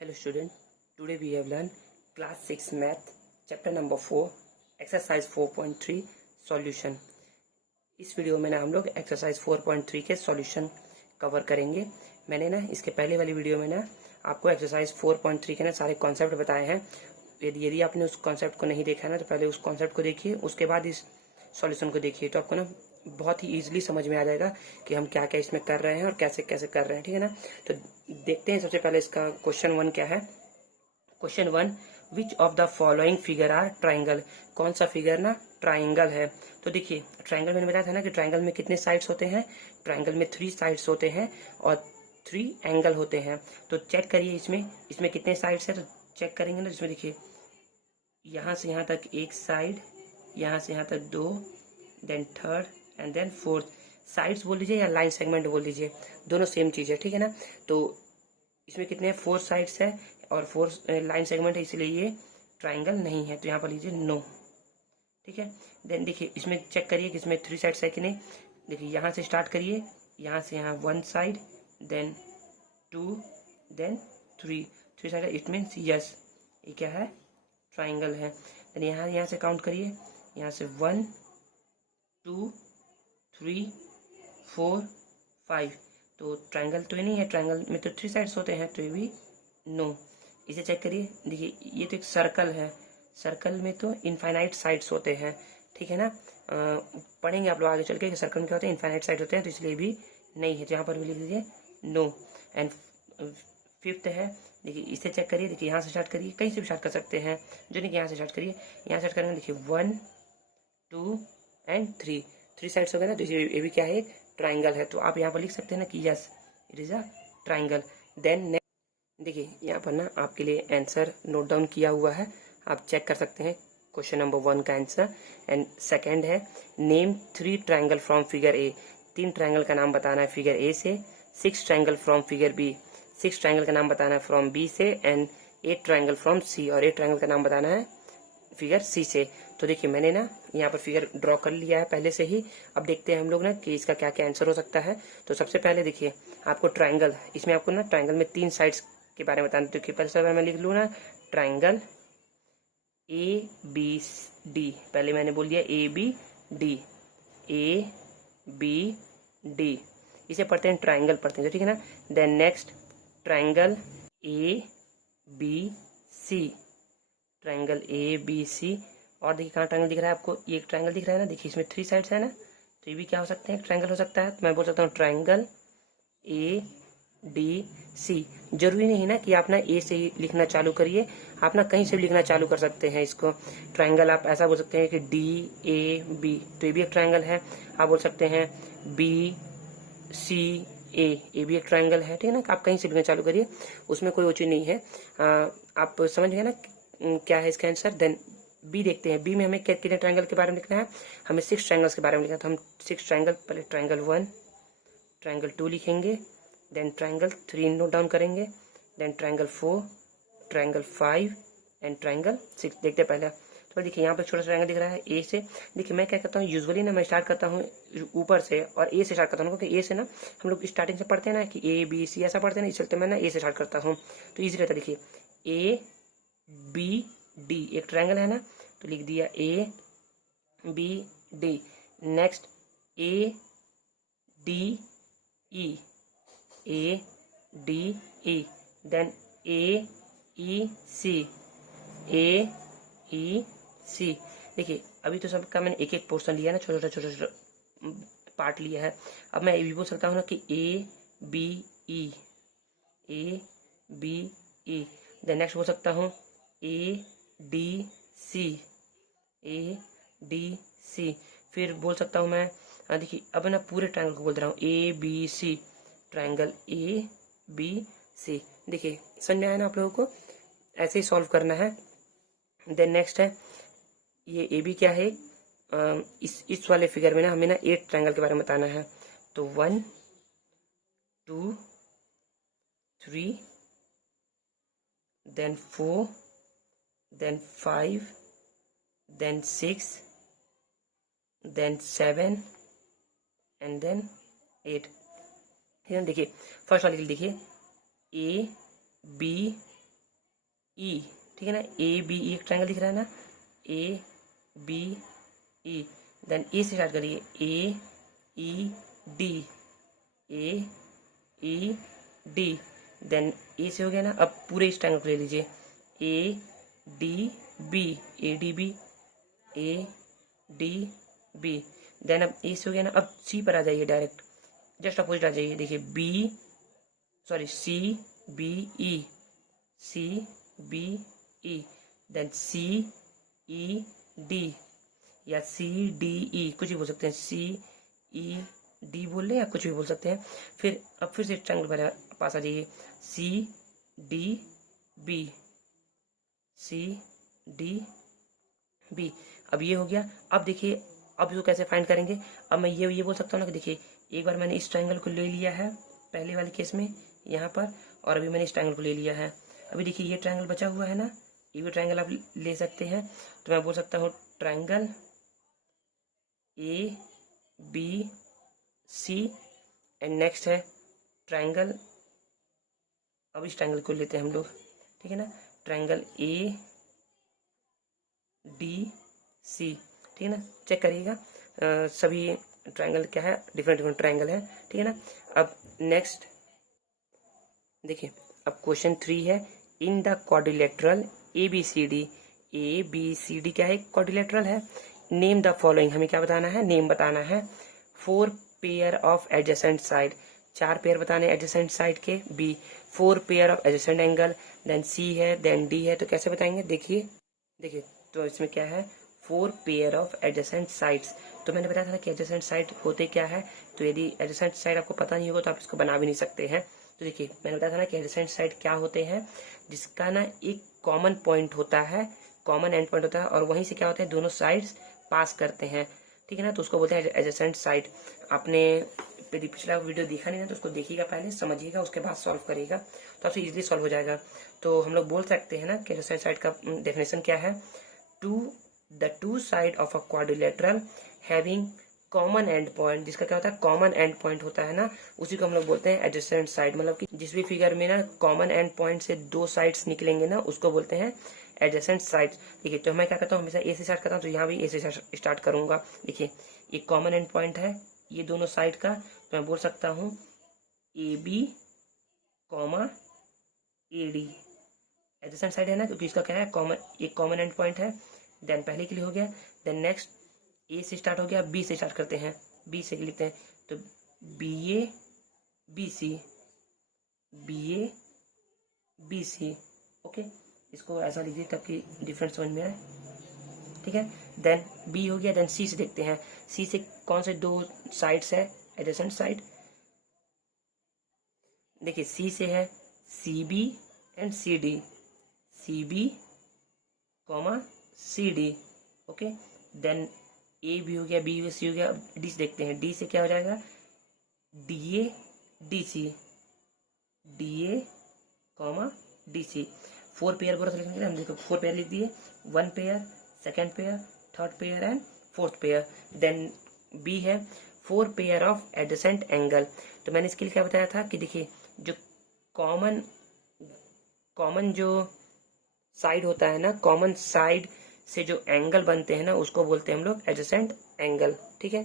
Hello student, today we have learned class 6 math chapter number 4 exercise 4.3 solution। इस video में ना हम लोग एक्सरसाइज 4.3 के सॉल्यूशन कवर करेंगे। मैंने ना इसके पहले वाली वीडियो में ना आपको एक्सरसाइज 4.3 के ना सारे कॉन्सेप्ट बताए हैं। यदि आपने उस कॉन्सेप्ट को नहीं देखा ना तो पहले उस कॉन्सेप्ट को देखिए, उसके बाद इस सॉल्यूशन को देखिए, तो आपको ना बहुत ही इजीली समझ में आ जाएगा कि हम क्या क्या इसमें कर रहे हैं और कैसे कैसे कर रहे हैं। ठीक है ना, तो देखते हैं सबसे पहले इसका क्वेश्चन 1 क्या है। Question 1, which of the following figure are triangle. कौन सा फिगर ना ट्राइंगल है। तो देखिए ट्राइंगल मैंने बताया था ना कि ट्राइंगल में कितने साइड्स होते हैं। ट्राइंगल में 3 साइड्स होते हैं और 3 एंगल होते हैं। तो चेक करिए इसमें कितने साइड्स है। तो चेक करेंगे ना, जिसमें देखिए यहाँ से यहाँ तक एक साइड, यहाँ से यहाँ तक 2, then third and then fourth. Sides बोल लीजिए या लाइन सेगमेंट बोल लीजिए, दोनों सेम चीज है। ठीक है ना, तो इसमें कितने 4 साइड्स है और 4 लाइन सेगमेंट है, इसलिए ये ट्राइंगल नहीं है। तो यहाँ पर लीजिए नो। ठीक है, देन देखिए इसमें चेक करिए कि इसमें 3 साइड्स है कि नहीं। देखिए यहाँ से स्टार्ट करिए, यहाँ से यहाँ 1 साइड, देन 2, देन 3 साइड है। इट मीन्स यस, ये क्या है, ट्राइंगल है। देन यहाँ से काउंट करिए, यहाँ से 1 2 3 4 5। तो ट्राइंगल तो ये नहीं है, ट्राइंगल में तो 3 साइड्स होते हैं, तो ये भी नो। इसे चेक करिए, देखिए ये तो एक सर्कल है, सर्कल में तो इनफाइनाइट साइड्स होते हैं। ठीक है ना, पढ़ेंगे आप लोग आगे चल के कि सर्कल में क्या होते हैं, इनफाइनाइट साइड होते हैं, तो इसलिए भी नहीं है। तो यहाँ पर भी लिख लीजिए नो। एंड 5th है, देखिए इसे चेक करिए, देखिए यहाँ से स्टार्ट करिए, कहीं से भी स्टार्ट कर सकते हैं, जो नहीं कि यहाँ से स्टार्ट करिए। यहाँ स्टार्ट करेंगे, देखिए 1 2 एंड 3 साइड्स हो गए ना, तो ये भी क्या है, एक ट्राइंगल है। तो आप यहाँ पर लिख सकते हैं ना कि yes it is a triangle. Then देखिए यहाँ पर ना आपके लिए आंसर नोट डाउन किया हुआ है, आप चेक कर सकते हैं क्वेश्चन नंबर 1 का आंसर। एंड सेकंड है, name 3 triangle from figure A. 3 triangle का नाम बताना है फिगर ए से। 6 triangle from figure B. 6 triangle का नाम बताना है फ्रॉम बी से। एंड 8 ट्राइंगल फ्रॉम सी, और 8 ट्राइंगल का नाम बताना है फिगर सी से। तो देखिए मैंने ना यहाँ पर फिगर ड्रॉ कर लिया है पहले से ही। अब देखते हैं हम लोग ना कि इसका क्या क्या आंसर हो सकता है। तो सबसे पहले देखिए आपको ट्राइंगल, इसमें आपको ना ट्राइंगल में 3 साइड्स के बारे में बताना। देखिए पहले से मैं लिख लूँ ना, ट्राइंगल ए बी डी। पहले मैंने बोल दिया A B D, A B D, इसे पढ़ते हैं ट्राइंगल पढ़ते हैं, ठीक है ना। Then next triangle A B C, triangle A B C. और देखिए कहाँ ट्राइंगल दिख रहा है आपको, ये एक ट्राइंगल दिख रहा है ना, देखिए इसमें 3 साइड्स है ना, तो ये भी क्या हो सकते हैं, ट्राइंगल हो सकता है। तो मैं बोल सकता हूँ ट्राइंगल ए डी सी। जरूरी नहीं ना कि आप ना ए से ही लिखना चालू करिए, आप ना कहीं से भी लिखना चालू कर सकते हैं इसको। ट्राइंगल आप ऐसा बोल सकते हैं कि डी ए बी, तो ये भी एक ट्राइंगल है। आप बोल सकते हैं बी सी ए, ये भी एक ट्राइंगल है। ठीक है ना, आप कहीं से लिखना चालू करिए, उसमें कोई वो चीज नहीं है। आप समझ गए ना क्या है इसका आंसर। देन बी देखते हैं, बी में हमें कितने ट्राइंगल के बारे में लिखना है, हमें 6 ट्राइंगल्स के बारे में लिखना है। तो हम 6 ट्राइंगल, पहले ट्राइंगल 1 ट्राइंगल 2 लिखेंगे, देन ट्राइंगल 3 नोट डाउन करेंगे, then triangle 4 triangle 5 and triangle 6। देखते हैं पहले। तो देखिए यहाँ पे छोटा सा ट्राइंगल दिख रहा है ए से। देखिए मैं क्या करता हूँ, यूजुअली ना मैं स्टार्ट करता हूँ ऊपर से और ए से स्टार्ट करता हूँ, क्योंकि ए से ना हम लोग स्टार्टिंग से पढ़ते हैं ना कि ए बी सी ऐसा पढ़ते हैं ना, इस चलते मैं ना ए से स्टार्ट करता हूँ, तो ईजी रहता है। देखिए ए बी डी एक ट्राइंगल है ना, तो लिख दिया A B D. Next A D E, A D E, then A E C, A E C. देखिए अभी तो सबका मैंने एक एक पोर्शन लिया है ना, छोटा छोटा पार्ट लिया है। अब मैं ये भी बोल सकता हूँ ना कि A B E, A B E. Then next बोल सकता हूँ ए डी सी, ए डी सी। फिर बोल सकता हूँ मैं, देखिए अब ना पूरे ट्राइंगल को बोल रहा हूँ A B C, triangle A B C. देखिए समझ में आया ना आप लोगों को, ऐसे ही सॉल्व करना है। देन नेक्स्ट है ये ए बी क्या है, इस वाले फिगर में ना हमें ना 8 ट्राइंगल के बारे में बताना है। तो 1 2 3 then 4 then 5 then 6 then 7 and then 8। देखिए फर्स्ट वाले देखिए ए बी ई, ठीक है ना, ए बी ई एक ट्रायंगल दिख रहा है ना, ए बी ई, देन ए से स्टार्ट करिए, ए ई डी, ए ई डी, देन ए से हो गया ना, अब पूरे इस ट्रायंगल को ले लीजिए, A D B, A D B, A D B, then अब ए से हो गया ना, अब सी पर आ जाइए, डायरेक्ट जस्ट अपोजिट आ जाइए, देखिए B, sorry C B E, C B E, then C E D या सी डी ई, कुछ भी बोल सकते हैं, सी ई डी बोल लें या कुछ भी बोल सकते हैं। फिर अब फिर से ट्रायंगल पर पास आ जाइए, C D B, C D B, अब ये हो गया। अब देखिए अब इसको कैसे फाइंड करेंगे, अब मैं ये बोल सकता हूँ ना कि देखिए एक बार मैंने इस ट्रायंगल को ले लिया है पहले वाले केस में यहाँ पर, और अभी मैंने इस ट्रायंगल को ले लिया है, अभी देखिए ये ट्रायंगल बचा हुआ है ना, ये भी ट्रायंगल आप ले सकते हैं, तो मैं बोल सकता हूँ triangle A B C, and next है ट्रायंगल, अब इस ट्रायंगल को लेते हैं हम लोग, ठीक है ना, ट्रायंगल ए डी सी, ठीक है ना, चेक करिएगा सभी ट्रायंगल क्या है, डिफरेंट डिफरेंट ट्रायंगल है, ठीक है ना। अब नेक्स्ट देखिए, अब क्वेश्चन 3 है, in the quadrilateral A B C D, A B C D क्या है, क्वाड्रिलेटरल है, नेम द फॉलोइंग, हमें क्या बताना है, नेम बताना है, 4 pair of adjacent side, 4 pair बताने एडजेसेंट साइड के, B 4 pair of adjacent angle, then C है, देन डी है, तो कैसे बताएंगे, देखिए तो इसमें क्या है, 4 पेयर ऑफ एडजेसेंट साइड्स, तो मैंने बताया था ना कि एडजेसेंट साइड होते क्या है, तो यदि एडजेसेंट साइड आपको पता नहीं होगा तो आप इसको बना भी नहीं सकते हैं। तो देखिए मैंने बताया था ना कि एडजेसेंट साइड क्या होते हैं, जिसका ना एक कॉमन पॉइंट होता है, कॉमन एंड पॉइंट होता है, और वहीं से क्या होते हैं, दोनों साइड्स पास करते हैं, ठीक है ना, तो उसको बोलते हैं एडजेसेंट साइड। आपने यदि पिछला वीडियो देखा नहीं ना तो उसको देखिएगा, पहले समझिएगा, उसके बाद सॉल्व करिएगा, तो आपसे इजीली सॉल्व हो जाएगा। तो हम लोग बोल सकते हैं ना कि एडजेसेंट साइड का डेफिनेशन क्या है, the two side of a quadrilateral having common and point, जिसका क्या होता है, कॉमन एंड पॉइंट होता है ना, उसी को हम लोग बोलते हैं एडजेसेंट साइड, मतलब कि जिस भी फिगर में ना कॉमन एंड पॉइंट से 2 साइड्स निकलेंगे ना, उसको बोलते हैं एडजेसेंट साइड। देखिए तो मैं क्या करता हूँ, हमेशा ए से स्टार्ट करता हूँ, तो यहाँ भी ए से स्टार्ट करूंगा। देखिए एक कॉमन एंड पॉइंट है ये दोनों साइड का, तो मैं बोल सकता हूँ A B comma A D, adjacent side है ना, क्योंकि इसका क्या है, कॉमन, एक कॉमन एंड पॉइंट है। देन पहले के लिए हो गया, देन नेक्स्ट ए से स्टार्ट हो गया, बी से स्टार्ट करते हैं, बी से लिखते हैं, तो B A B C, B A B C, okay, इसको ऐसा लिखिए ताकि डिफरेंस समझ में आए, ठीक है। देन बी हो गया, देन सी से देखते हैं, सी से कौन से 2 साइड्स है एडजेसेंट साइड, देखिए सी से है C B and C D, C B comma C D, okay, then A भी हो गया, बी हो, सी हो गया, डी से देखते हैं, डी से क्या हो जाएगा, D A D C, D A comma D C, 4 pair बोला लिखने के लिए हम देखो 4 पेयर लिख दिए, 1 pair, second pair, third pair and fourth pair. Then B है 4 पेयर ऑफ एडजेसेंट एंगल, तो मैंने इसके लिए क्या बताया था कि देखिए जो कॉमन जो साइड होता है ना, कॉमन साइड से जो एंगल बनते हैं ना, उसको बोलते हैं हम लोग एडजेसेंट एंगल, ठीक है।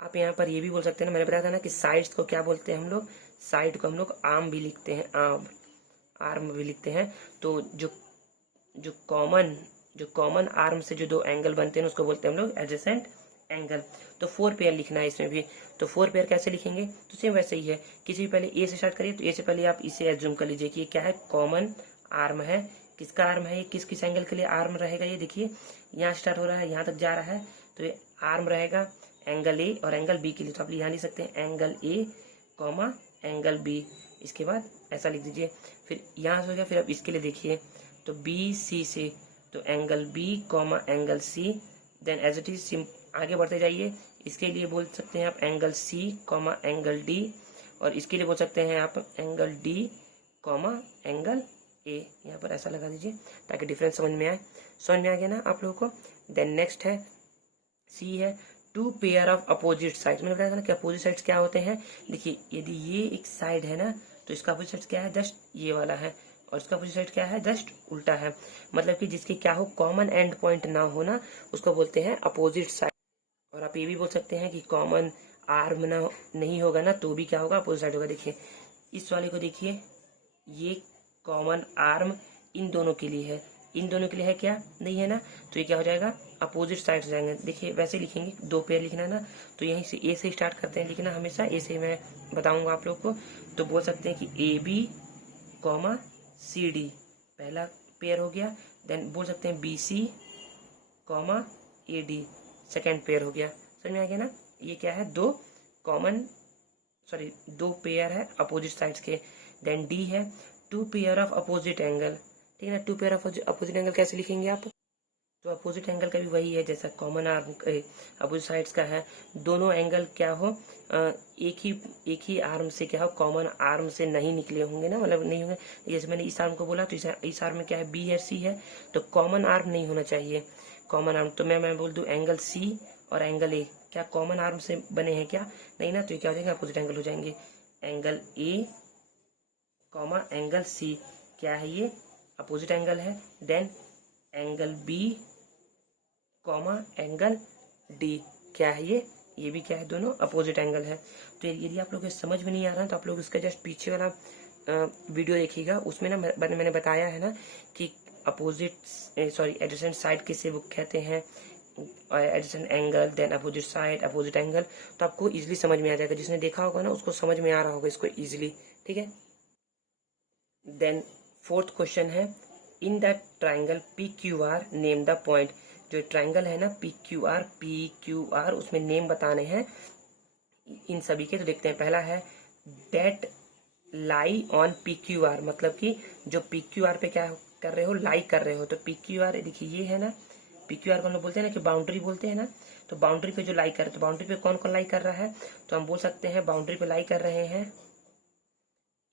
आप यहाँ पर ये भी बोल सकते हैं ना, मैंने बताया था ना कि साइड्स को क्या बोलते हैं हम लोग, साइड को हम लोग आर्म भी लिखते हैं, आर्म भी लिखते हैं, तो जो कॉमन आर्म से जो 2 एंगल बनते हैं उसको बोलते हैं हम लोग एडजेसेंट एंगल। तो 4 पेयर लिखना है इसमें भी, तो 4 पेयर कैसे लिखेंगे, तो सेम वैसे ही है, किसी भी पहले ए से स्टार्ट करिए, तो ए से पहले आप इसे एज्यूम कर लीजिए कि ये क्या है, कॉमन आर्म है, किसका आर्म है, किस किस एंगल के लिए आर्म रहेगा, ये देखिए यहाँ स्टार्ट हो रहा है, यहाँ तक जा रहा है, तो ये आर्म रहेगा एंगल ए और एंगल बी के लिए, तो आप यहाँ लिख सकते हैं angle A comma angle B, इसके बाद ऐसा लिख दीजिए। फिर यहाँ से हो गया, फिर अब इसके लिए देखिए, तो बी सी से, तो angle B comma angle C, then as it is आगे बढ़ते जाइए, इसके लिए बोल सकते हैं आप angle C comma angle D, और इसके लिए बोल सकते हैं आप angle D comma angle A, यहाँ पर ऐसा लगा दीजिए ताकि डिफरेंस समझ में आए। समझ में आ गया ना आप लोगों को। देन नेक्स्ट है सी है 2 पेयर ऑफ अपोजिट साइड्स, मैंने बताया था ना कि अपोजिट साइड्स क्या होते हैं, देखिए यदि ये एक साइड है ना, तो इसका अपोजिट साइड क्या है, जस्ट ये वाला है, और इसका अपोजिट साइड क्या है, जस्ट उल्टा है। मतलब कि जिसके क्या हो, कॉमन एंड पॉइंट ना हो ना, उसको बोलते हैं अपोजिट साइड। और आप ये भी बोल सकते हैं कि कॉमन आर्म ना नहीं होगा ना तो भी क्या होगा, अपोजिट साइड होगा। देखिए इस वाले को देखिए, ये कॉमन आर्म इन दोनों के लिए है, इन दोनों के लिए है क्या, नहीं है ना, तो ये क्या हो जाएगा, अपोजिट साइड से जाएंगे। देखिए वैसे लिखेंगे, दो पेयर लिखना है ना, तो यहीं से ए से स्टार्ट करते हैं लिखना, हमेशा ए से मैं बताऊंगा आप लोग को। तो बोल सकते हैं कि A B comma C D पहला पेयर हो गया। देन बोल सकते हैं B C comma A D second pair हो गया। समझ में आ गया ना, ये क्या है, दो कॉमन सॉरी दो पेयर है अपोजिट साइड्स के। देन डी है two pair of opposite angle, ठीक है ना। Two pair of opposite angle कैसे लिखेंगे आप, तो अपोजिट एंगल का भी वही है जैसा कॉमन आर्म अपोजिट साइड्स का है, दोनों एंगल क्या हो, एक ही आर्म से क्या हो, कॉमन आर्म से नहीं निकले होंगे ना, मतलब नहीं होंगे। जैसे मैंने इस आर्म को बोला तो इस आर्म में क्या है, बी है सी है, तो कॉमन आर्म नहीं होना चाहिए। कॉमन आर्म तो मैं बोल दूं एंगल सी और एंगल ए क्या कॉमन आर्म से बने हैं क्या, नहीं ना, तो ये क्या हो जाएंगे, अपोजिट एंगल हो जाएंगे। Angle A comma angle C क्या है, ये अपोजिट एंगल है। Then angle B comma angle D क्या है, ये भी क्या है, दोनों अपोजिट एंगल है। तो यदि आप लोग को समझ में नहीं आ रहा है तो आप लोग इसका जस्ट पीछे वाला वीडियो देखिएगा, उसमें ना मैंने बताया है ना कि अपोजिट एडजेसेंट साइड किसे वो कहते हैं, adjacent angle, then opposite side, opposite angle, तो आपको इजीली समझ में आ जाएगा। जिसने देखा होगा ना उसको समझ में आ रहा होगा इसको इजीली, ठीक है। देन फोर्थ क्वेश्चन है, in the triangle P Q are name the point. जो ट्राइंगल है ना पी क्यू आर उसमें नेम बताने हैं इन सभी के। तो देखते हैं, पहला है date lie on P Q R, मतलब कि जो पी क्यू आर पे क्या कर रहे हो, लाई कर रहे हो। तो पी क्यू आर देखिए ये है ना, पी क्यू आर को हम लोग बोलते हैं ना कि बाउंड्री बोलते हैं ना, तो बाउंड्री पे जो लाई कर, तो बाउंड्री पे कौन कौन लाई कर रहा है, तो हम बोल सकते हैं बाउंड्री पे लाई कर रहे हैं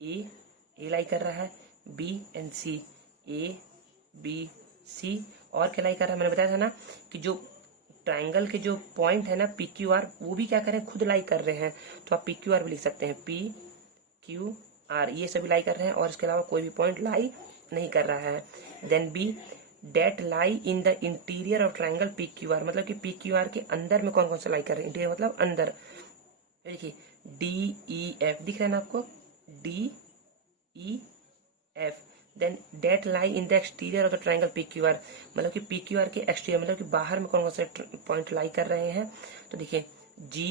ए लाई कर रहा है, B and C, A B C, और क्या लाई कर रहा है, मैंने बताया था ना कि जो ट्राइंगल के जो पॉइंट है ना पी क्यू आर, वो भी क्या कर रहे हैं, खुद लाई कर रहे हैं। तो आप पी क्यू आर भी लिख सकते हैं, पी क्यू आर ये सभी लाई कर रहे हैं, और इसके अलावा कोई भी पॉइंट लाई नहीं कर रहा है। Then B that lie in the interior of triangle P Q R, मतलब कि पी क्यू आर के अंदर में कौन कौन सा लाई कर रहे हैं, इंटीरियर मतलब अंदर। देखिए डी ई एफ दिख रहा है ना आपको, D E F. Then that lie in the exterior of the triangle P Q R, मतलब कि पी क्यू आर के एक्सटीरियर मतलब कि बाहर में कौन कौन से पॉइंट लाई कर रहे हैं। तो देखिए जी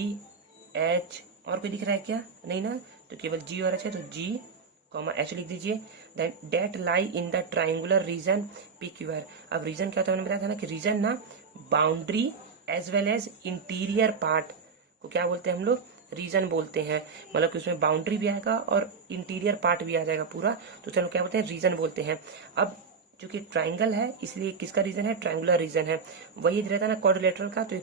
एच, और कोई दिख रहा है क्या, नहीं ना, तो केवल जी और एच है, तो जी कॉमा एच लिख दीजिए। Then that lie in the triangular region P Q R. अब रीजन क्या होता है, मैंने बताया था ना कि रीजन ना boundary as well as interior part को क्या बोलते हैं हम लोग, रीजन बोलते हैं। मतलब कि उसमें बाउंड्री भी आएगा और इंटीरियर पार्ट भी आ जाएगा पूरा, तो चलो क्या बोलते हैं, रीजन बोलते हैं। अब चूंकि ट्राइंगल है इसलिए किसका रीजन है, ट्राइंगुलर रीजन है। वही रहता है ना क्वाड्रिलेटरल का, तो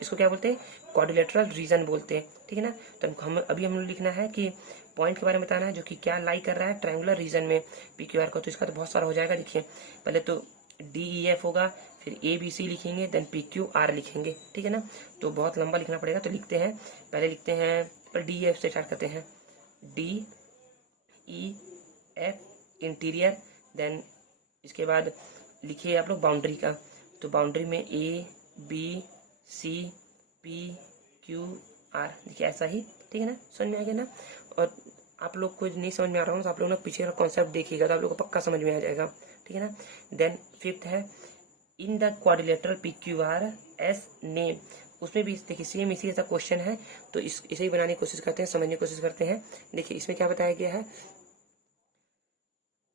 इसको क्या बोलते हैं, क्वाड्रिलेटरल रीजन बोलते हैं, ठीक है ना। तो हम लोग लिखना है कि पॉइंट के बारे में बताना है जो कि क्या लाई कर रहा है ट्राइंगुलर रीजन में पी क्यू आर को। तो इसका तो बहुत सारा हो जाएगा। देखिए पहले तो डी ई एफ होगा, फिर ए बी सी लिखेंगे, देन पी क्यू आर लिखेंगे, ठीक है ना। तो बहुत लंबा लिखना पड़ेगा, तो लिखते हैं, पहले लिखते हैं, पर डी एफ से स्टार्ट करते हैं, डी ई एफ इंटीरियर। देन इसके बाद लिखिए आप लोग बाउंड्री का, तो बाउंड्री में A B C P Q R, देखिए ऐसा ही, ठीक है ना, समझ में आ गया ना। और आप लोग को नहीं समझ में आ रहा हो तो आप लोग ना पीछे का कॉन्सेप्ट देखिएगा तो आप लोग को पक्का समझ में आ जाएगा, ठीक है ना। देन फिफ्थ है in the quadrilateral P Q R S name, उसमें भी देखिए सेम इसी जैसा क्वेश्चन है, तो इसे ही बनाने की कोशिश करते हैं, समझने की कोशिश करते हैं। देखिए इसमें क्या बताया गया है,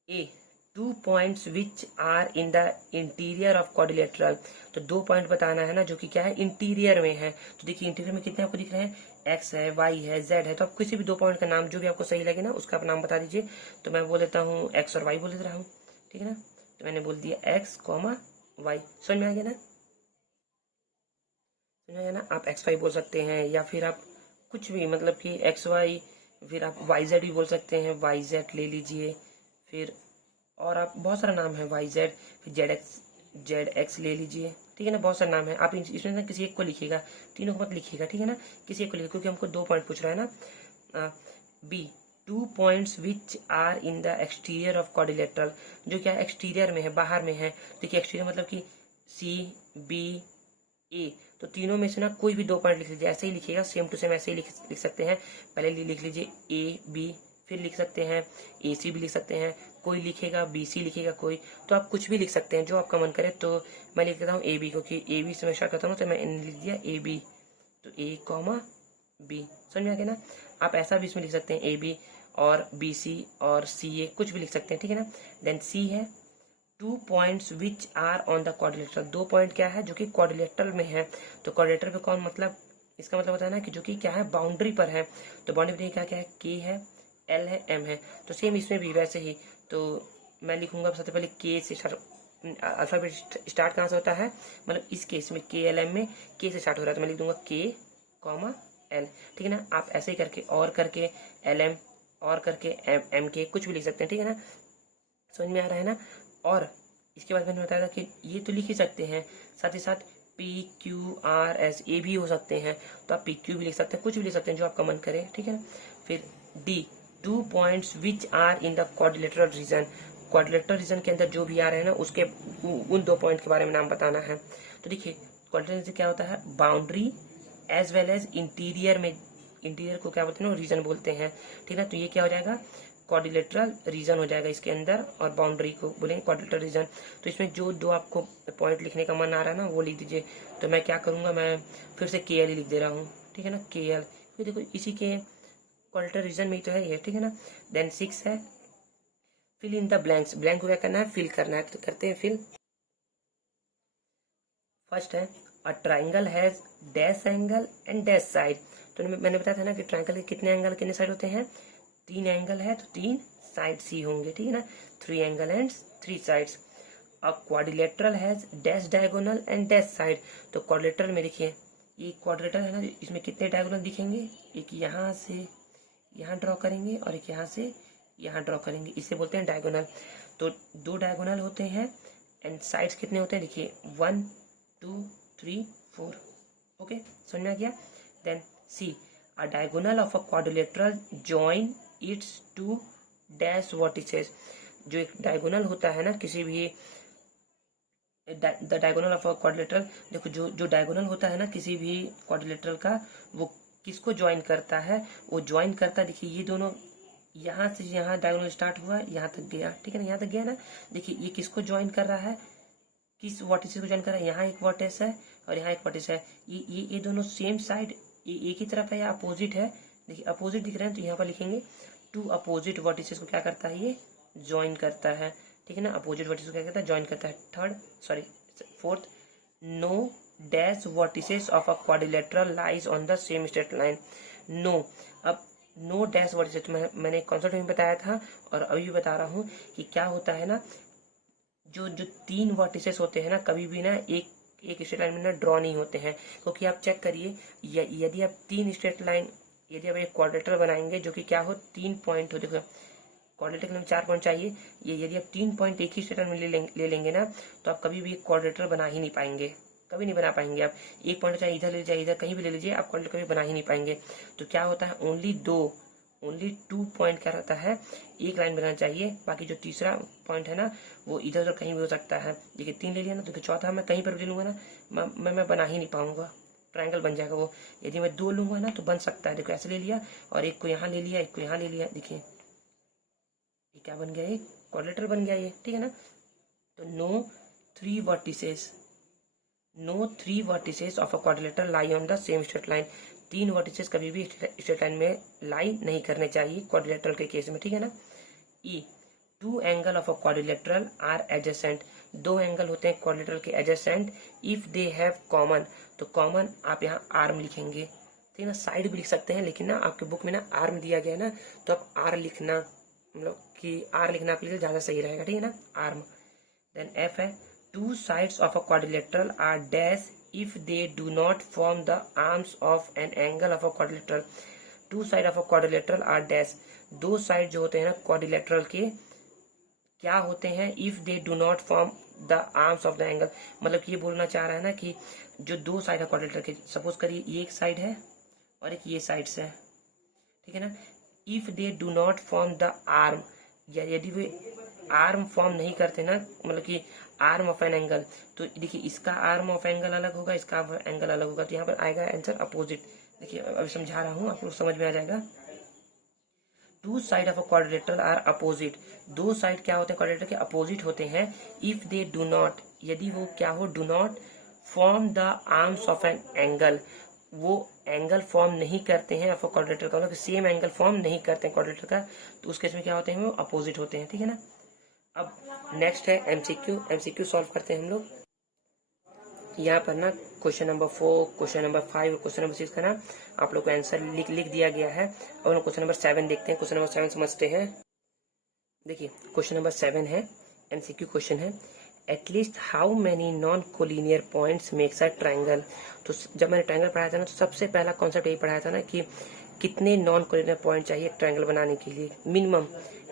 A two points which are in the interior of quadrilateral, तो दो पॉइंट बताना है ना जो कि क्या है, इंटीरियर में है। तो देखिए इंटीरियर में कितने आपको दिख रहे हैं, एक्स है, वाई है, जेड है। तो आप किसी भी दो पॉइंट का नाम जो भी आपको सही लगे ना उसका आप नाम बता दीजिए। तो मैं बोल देता हूँ एक्स और वाई बोल दे रहा हूँ, ठीक है ना। तो मैंने बोल दिया एक्स कॉमा वाई, समझ में आ गया ना, समझ में आ गया ना। आप एक्स वाई बोल सकते हैं या फिर आप कुछ भी, मतलब कि एक्स वाई, फिर आप वाई जेड भी बोल सकते हैं, वाई जेड ले लीजिए, फिर और आप बहुत सारा नाम है, वाई जेड, फिर जेड एक्स ले लीजिए, ठीक है ना। बहुत सारे नाम है, आप इसमें ना किसी एक को लिखिएगा, तीनों को मत लिखिएगा, ठीक है ना, किसी एक को लिखिएगा, क्योंकि हमको दो पॉइंट पूछ रहा है ना। B two points which are in the exterior of quadrilateral, जो क्या एक्सटीरियर में है, बाहर में है। देखिए एक्सटीरियर मतलब कि सी बी ए, तो तीनों में से ना कोई भी 2 पॉइंट लिख लीजिए, ऐसे ही लिखिएगा, सेम टू सेम ऐसे ही लिख सकते हैं। पहले लिख लीजिए ए बी, फिर लिख सकते हैं ए सी भी लिख सकते हैं, कोई लिखेगा बी सी लिखेगा कोई, तो आप कुछ भी लिख सकते हैं जो आपका मन करे। तो मैं लिख देता हूँ ए बी, क्योंकि ए बी से मैं स्टार्ट करता हूँ, तो मैं लिख दिया ए बी, तो ए कॉमा बी, समझ में आ गया ना। आप ऐसा भी इसमें लिख सकते हैं ए बी और बी सी और सी ए, कुछ भी लिख सकते हैं, ठीक है ना। देन सी है two points which are on the quadrilateral, 2 point क्या है जो कि क्वाड्रिलेटरल में है। तो क्वाड्रिलेटरल पे कौन, मतलब इसका मतलब होता है ना कि जो कि क्या है बाउंड्री पर है। तो बाउंड्री पर क्या क्या है, के है, एल है, एम है। तो सेम इसमें भी वैसे ही, तो मैं लिखूंगा सबसे पहले के से स्टार्ट, अल्फाबेट स्टार्ट कहाँ से होता है, मतलब इस केस में के एल एम में के से स्टार्ट हो रहा है, तो मैं लिख दूंगा के कॉमा एल, ठीक है ना। आप ऐसे ही करके और करके एल एम और करके एम एम के कुछ भी लिख सकते हैं, ठीक है ना, समझ में आ रहा है ना। और इसके बाद मैंने बताया था कि ये तो लिख ही सकते हैं, साथ ही साथ P Q R S A भी हो सकते हैं, तो आप पी क्यू भी लिख सकते हैं, कुछ भी लिख सकते हैं जो आपका मन करे, ठीक है ना। फिर D two points which are in the quadrilateral region, quadrilateral region के अंदर जो भी आ रहे हैं ना उसके उन 2 पॉइंट के बारे में नाम बताना है। तो देखिए क्वाड्रिलेटरल रीजन क्या होता है, boundary as well as interior में, इंटीरियर को क्या बोलते हैं, रीजन बोलते हैं, ठीक है ना। तो ये क्या हो जाएगा, क्वाड्रिलेटरल रीजन हो जाएगा इसके अंदर, और बाउंड्री को बोलेंगे क्वाड्रिलेटरल रीजन। तो इसमें जो 2 आपको पॉइंट लिखने का मन आ रहा है ना वो लिख दीजिए। तो मैं क्या करूंगा, मैं फिर से के एल लिख दे रहा हूँ, ठीक है ना, के एल, देखो इसी के क्वाड्रिलेटरल रीजन में ही तो है ये, ठीक है ना। देन 6 है fill in the blanks, blank को क्या करना है, फिल करना है, तो करते हैं फिल। फर्स्ट है a triangle has dash angle and dash side, तो मैंने बताया था ना कि ट्राइंगल के कितने एंगल कितने साइड होते हैं, 3 एंगल है तो 3 साइड्स ही होंगे, ठीक है ना, 3 angle and 3 sides. A quadrilateral has dash diagonal and dash side, तो क्वाड्रिलेटरल में देखिए ये क्वाड्रिलेटरल है ना, इसमें कितने डायगोनल दिखेंगे, एक यहाँ से यहाँ ड्रॉ करेंगे और एक यहाँ से यहाँ ड्रॉ करेंगे, इसे बोलते हैं डायगोनल। तो 2 डायगोनल होते हैं एंड साइड्स कितने होते हैं, देखिए 1 2 3 4, ओके, समझ में आ गया। Then C a diagonal of a quadrilateral join its 2 dash vertices, जो एक डायगोनल होता है ना किसी भी, the diagonal of a quadrilateral, देखो जो डायगोनल होता है ना किसी भी क्वाड्रिलेटरल का, वो किसको ज्वाइन करता है, वो ज्वाइन करता है, देखिए ये दोनों यहाँ से यहाँ डायगोनल स्टार्ट हुआ यहाँ तक गया, ठीक है ना, यहाँ तक गया ना। देखिए ये किसको ज्वाइन कर रहा है, किस वर्टिसेस को ज्वाइन कर रहा है, यहाँ एक वर्टिस है और यहाँ एक वर्टिस है, ये दोनों सेम साइड एक ही तरफ है या अपोजिट है, देखिए अपोजिट दिख रहे हैं, तो यहाँ पर लिखेंगे 2 अपोजिट वर्टिसेस को क्या करता है, ये ज्वाइन करता है, ठीक है ना, अपोजिट वर्टिसेस को क्या करता है, ज्वाइन करता है। Fourth no dash vertices of a quadrilateral lies on the same straight line, no, अब नो डैश वर्टिसेस तो मैंने कॉन्सेप्ट में बताया था और अभी भी बता रहा हूँ कि क्या होता है ना, जो 3 वर्टिसेस होते हैं ना कभी भी ना एक स्ट्रेट लाइन में ना ड्रॉ नहीं होते हैं, क्योंकि आप चेक करिए यदि आप 3 स्ट्रेट लाइन, यदि आप एक क्वाड्रिलेटरल बनाएंगे जो कि क्या हो 3 पॉइंट हो, देखो क्वाड्रिलेटरल के लिए 4 पॉइंट चाहिए, ये यदि आप 3 पॉइंट एक ही स्ट्रेट लाइन में ले लेंगे ना, तो आप कभी भी एक क्वाड्रिलेटरल बना ही नहीं पाएंगे, कभी नहीं बना पाएंगे आप। एक पॉइंट चाहे इधर ले लीजिए, इधर कहीं भी ले लीजिए, आप क्वाड्रिलेटरल कभी बना ही नहीं पाएंगे। तो क्या होता है, ओनली 2 पॉइंट क्या रहता है, एक लाइन बनाना चाहिए, बाकी जो तीसरा पॉइंट है ना वो इधर उधर कहीं भी हो सकता है। देखिए 3 ले लिया ना, तो चौथा मैं कहीं पर भी ले लूंगा ना, मैं बना ही नहीं पाऊंगा, ट्रायंगल बन जाएगा वो। यदि मैं 2 लूंगा ना तो बन सकता है, देखो ऐसे ले लिया और एक को यहाँ ले लिया, एक को यहाँ ले लिया, देखिए ये क्या बन गया, ये क्वाड्रिलेटरल बन गया ये, ठीक है ना। तो no 3 vertices of a quadrilateral lie on the same straight line, 3 vertices कभी भी स्ट्रेट लाइन में लाई नहीं करने चाहिए क्वाड्रिलेटरल के केस में, ठीक है ना। E 2 angle of a quadrilateral are adjacent, 2 angle होते हैं क्वाड्रिलेटरल के adjacent if they have common, तो कॉमन आप यहाँ आर्म लिखेंगे, ठीक है ना, साइड भी लिख सकते हैं, लेकिन ना आपके बुक में ना आर्म दिया गया है ना, तो आप आर लिखना, मतलब कि आर लिखना आपके लिए ज्यादा सही रहेगा, ठीक है ना, आर्म। देन एफ है 2 sides of a quadrilateral are dash if they do not form the arms of an angle of a quadrilateral, 2 side of a quadrilateral are dash, 2 side जो होते हैं ना क्वाड्रिलेटरल के क्या होते हैं, if they do not form the arms of the angle, मतलब कि ये बोलना चाह रहा है ना कि जो 2 साइड है क्वाड्रिलेटरल के, सपोज करिए ये एक साइड है और एक ये साइड है, ठीक है ना, if they do not form the arm, या यदि वे आर्म फॉर्म नहीं करते ना, मतलब कि आर्म ऑफ एन एंगल, तो देखिए इसका आर्म ऑफ एंगल अलग होगा, इसका एंगल अलग होगा, तो यहाँ पर आएगा आंसर अपोजिट। देखिए अभी समझा रहा हूँ, आप लोग समझ में आ जाएगा। Two side of a quadrilateral are opposite, दो साइड क्या होते हैं क्वाड्रिलेटरल के अपोजिट होते हैं। इफ दे डू नॉट, यदि वो क्या हो, do not form the arms of an angle, वो एंगल फॉर्म नहीं करते हैं ऑफ अ क्वाड्रिलेटरल का, मतलब सेम एंगल फॉर्म नहीं करते हैं क्वाड्रिलेटरल का, तो उस केस में क्या होते हैं, वो अपोजिट होते हैं। ठीक है ना। अब नेक्स्ट है एमसीक्यू। एमसीक्यू सॉल्व करते हैं हम लोग। यहाँ पर ना क्वेश्चन नंबर 4, क्वेश्चन नंबर 5 और क्वेश्चन नंबर 6 का ना आप लोग को आंसर लिख दिया गया है। अब हम क्वेश्चन नंबर 7 देखते हैं। क्वेश्चन नंबर 7 समझते हैं। देखिए क्वेश्चन नंबर 7 है, एमसीक्यू क्वेश्चन है। At least how many non collinear points makes a triangle. तो जब मैंने ट्रायंगल पढ़ाया था ना, तो सबसे पहला कॉन्सेप्ट यही पढ़ाया था ना कि कितने नॉन कोलिनियर पॉइंट चाहिए ट्रायंगल बनाने के लिए, मिनिमम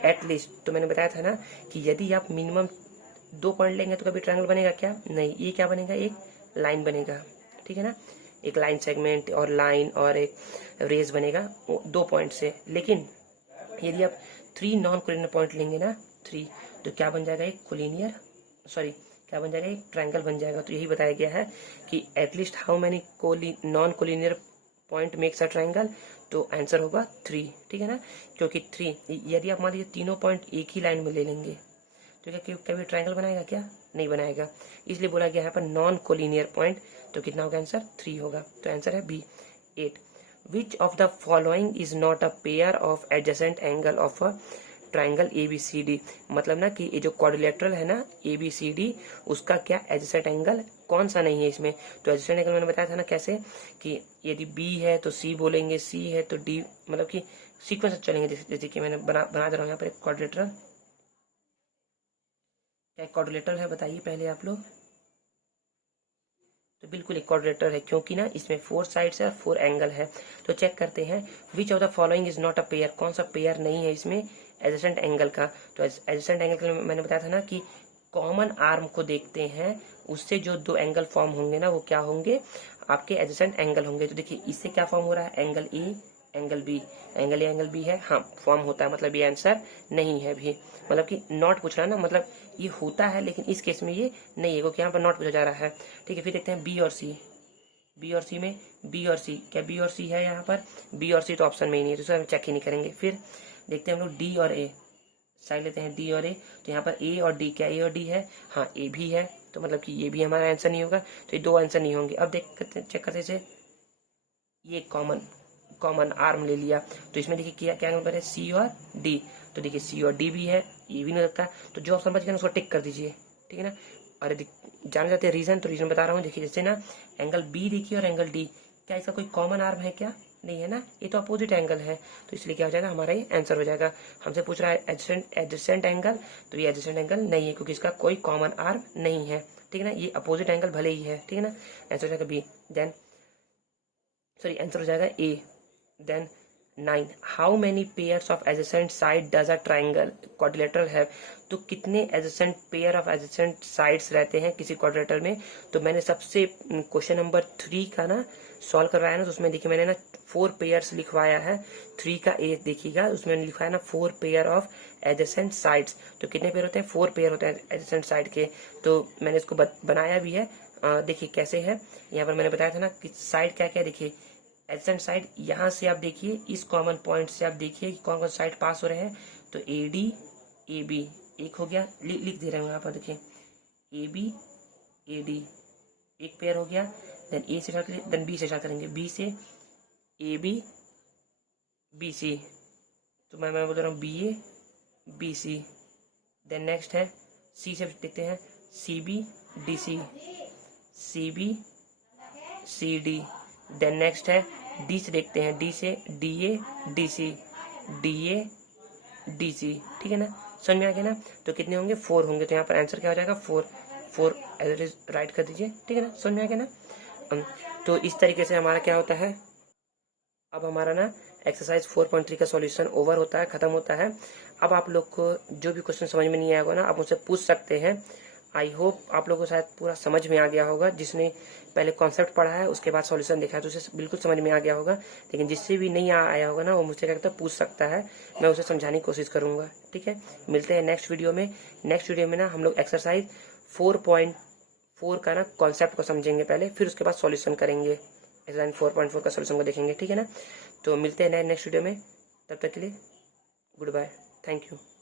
एटलीस्ट। तो मैंने बताया था ना कि यदि आप मिनिमम 2 पॉइंट लेंगे तो कभी ट्रायंगल बनेगा क्या, नहीं। ये क्या बनेगा, एक लाइन बनेगा। ठीक है ना, एक लाइन सेगमेंट और लाइन और एक रेज बनेगा 2 पॉइंट से। लेकिन यदि आप 3 नॉन कोलिनियर पॉइंट लेंगे ना, 3, तो क्या बन जाएगा, एक कोलिनियर, सॉरी क्या बन जाएगा, एक ट्रायंगल बन जाएगा। तो यही बताया गया है कि at least how many non collinear point makes a triangle, तो आंसर होगा 3। ठीक है ना, क्योंकि 3, यदि आप मान लीजिए तीनों पॉइंट एक ही लाइन में ले लेंगे तो क्या कभी ट्रायंगल बनाएगा क्या, नहीं बनाएगा। इसलिए बोला गया है पर नॉन कोलिनियर पॉइंट, तो कितना होगा आंसर, 3 होगा। तो आंसर है B 8। Which of the following is not a pair of adjacent angle of a triangle ABCD। मतलब ना कि ये जो क्वाड्रिलेटरल है ना ABCD, उसका क्या एडजेसेंट एंगल कौन सा नहीं है इसमें। तो एडजेसेंट एंगल मैंने बताया था ना कैसे, कि यदि B है तो C बोलेंगे, C है तो D, मतलब कि सीक्वेंस चलेंगे। जैसे कि मैंने बना दे रहा हूँ यहाँ पर एक क्वाड्रिलेटरल। क्या क्वाड्रिलेटरल है बताइए पहले आप लोग। तो बिल्कुल एक क्वाड्रिलेटरल है, क्योंकि ना इसमें 4 साइड्स है और 4 एंगल है। तो चेक करते हैं, विच of the following is not a pair, कौन सा पेयर नहीं है इसमें एडजेसेंट एंगल का। तो एडजेसेंट एंगल के लिए मैंने बताया था ना कि कॉमन आर्म को देखते हैं, उससे जो 2 एंगल फॉर्म होंगे ना, वो क्या होंगे, आपके एडजेसेंट एंगल होंगे। तो देखिए इससे क्या फॉर्म हो रहा है, angle A angle B, angle A angle B है, हाँ फॉर्म होता है, मतलब ये आंसर नहीं है भी, मतलब कि नॉट पूछ रहा है ना, मतलब ये होता है लेकिन इस केस में ये नहीं है, क्योंकि यहाँ पर नॉट पूछा जा रहा है। ठीक है, फिर देखते हैं बी और सी। बी और सी में, बी और सी, क्या बी और सी है यहाँ पर, बी और सी तो ऑप्शन में ही नहीं है, तो सर हम चेक ही नहीं करेंगे। फिर देखते हैं हम लोग डी और ए, साइड लेते हैं डी और ए। तो यहाँ पर ए और डी, क्या ए और डी है, हाँ ए भी है, तो मतलब कि ये भी हमारा आंसर नहीं होगा, तो ये 2 आंसर नहीं होंगे। अब देख करते चेक करते से, ये कॉमन आर्म ले लिया, तो इसमें देखिए क्या क्या नंबर है, सी और डी। तो देखिए सी और डी भी है, ये भी नहीं लगता, तो जो ऑप्शन बच गया उसको टिक कर दीजिए। ठीक है ना। और जाने जाते हैं रीजन, तो रीजन बता रहा हूँ। देखिए जैसे ना एंगल बी देखिए और एंगल डी, क्या इसका कोई कॉमन आर्म है क्या, नहीं है ना, ये तो अपोजिट एंगल है, तो इसलिए क्या हो जाएगा, हमारा ये आंसर हो जाएगा। हमसे पूछ रहा है एडजेसेंट एंगल, तो ये एडजेसेंट एंगल नहीं है, क्योंकि इसका कोई कॉमन आर्म नहीं है। ठीक है ना, ये अपोजिट एंगल भले ही है। ठीक है ना, आंसर हो जाएगा बी। देन सॉरी आंसर हो जाएगा A. Then 9, how many pairs of adjacent side does a triangle quadrilateral have. तो कितने adjacent pair of adjacent sides रहते हैं किसी क्वाड्रिलेटरल में। तो मैंने सबसे क्वेश्चन नंबर 3 का ना सॉल्व करवाया ना, तो उसमें देखिए मैंने ना 4 पेयर्स लिखवाया है। 3 का ए देखिएगा, उसमें लिखवाया ना 4 पेयर ऑफ एडजेसेंट साइड्स। तो कितने पेयर होते हैं, 4 पेयर होते हैं एडजेसेंट साइड के। तो मैंने इसको बनाया भी है, देखिए कैसे है। यहाँ पर मैंने बताया था ना कि साइड क्या क्या, देखिए एडजेसेंट साइड, यहाँ से आप देखिए इस कॉमन पॉइंट से आप देखिए कि कौन कौन साइड पास हो रहे हैं। तो ए डी ए बी एक हो गया, लिख दे रहे हैं यहाँ पर, देखिए ए बी ए डी एक पेयर हो गया। देन ए से स्टार्ट करेंगे, देन बी से स्टार्ट करेंगे, बी से ए बी बी सी, तो मैं बोल रहा हूँ B A B C. Then next है सी से देखते हैं, C B D C, C B C D. Then next है डी से देखते हैं, डी से D A D C, D A D C. ठीक है ना, समझ में आ गया ना। तो कितने होंगे, 4 होंगे, तो यहाँ पर आंसर क्या हो जाएगा, 4 एज इट इज राइट कर दीजिए। ठीक है ना, समझ में आ गया ना। तो इस तरीके से हमारा क्या होता है, अब हमारा ना एक्सरसाइज 4.3 का सॉल्यूशन ओवर होता है, खत्म होता है। अब आप लोग को जो भी क्वेश्चन समझ में नहीं आएगा ना, आप मुझसे पूछ सकते हैं। आई होप आप लोगों को शायद पूरा समझ में आ गया होगा, जिसने पहले कॉन्सेप्ट पढ़ा है, उसके बाद सॉल्यूशन देखा है, तो उसे बिल्कुल समझ में आ गया होगा। लेकिन जिससे भी नहीं आया होगा ना, वो मुझसे क्या कहता है पूछ सकता है, मैं उसे समझाने की कोशिश करूंगा। ठीक है, मिलते हैं नेक्स्ट वीडियो में। नेक्स्ट वीडियो में ना हम लोग एक्सरसाइज 4.4 का ना कॉन्सेप्ट को समझेंगे पहले, फिर उसके बाद सॉल्यूशन करेंगे। एक्सरसाइज 4.4 का सॉल्यूशन को देखेंगे। ठीक है ना, तो मिलते हैं नेक्स्ट वीडियो में। तब तक के लिए गुड बाय, थैंक यू।